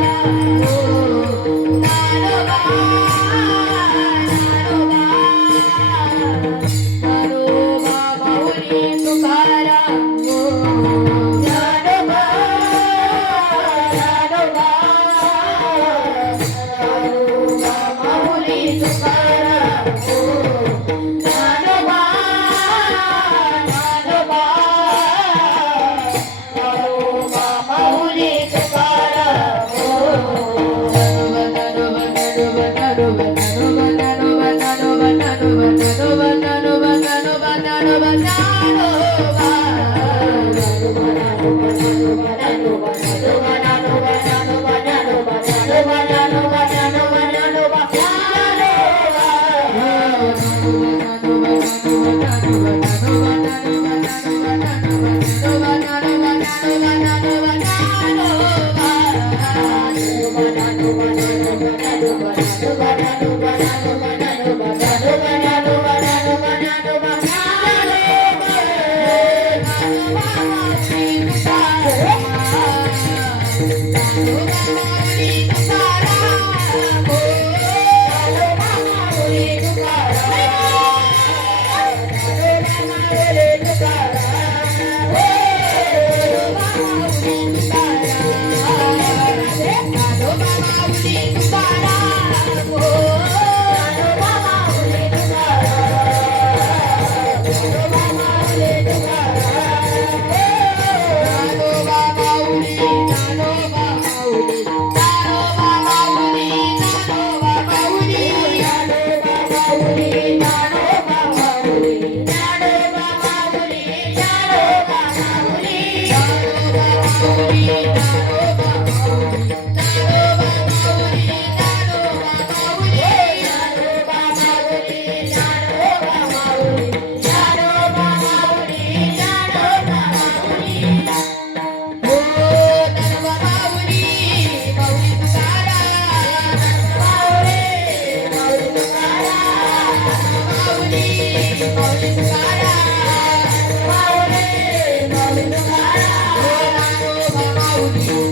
Thank you. Oh, my God. you.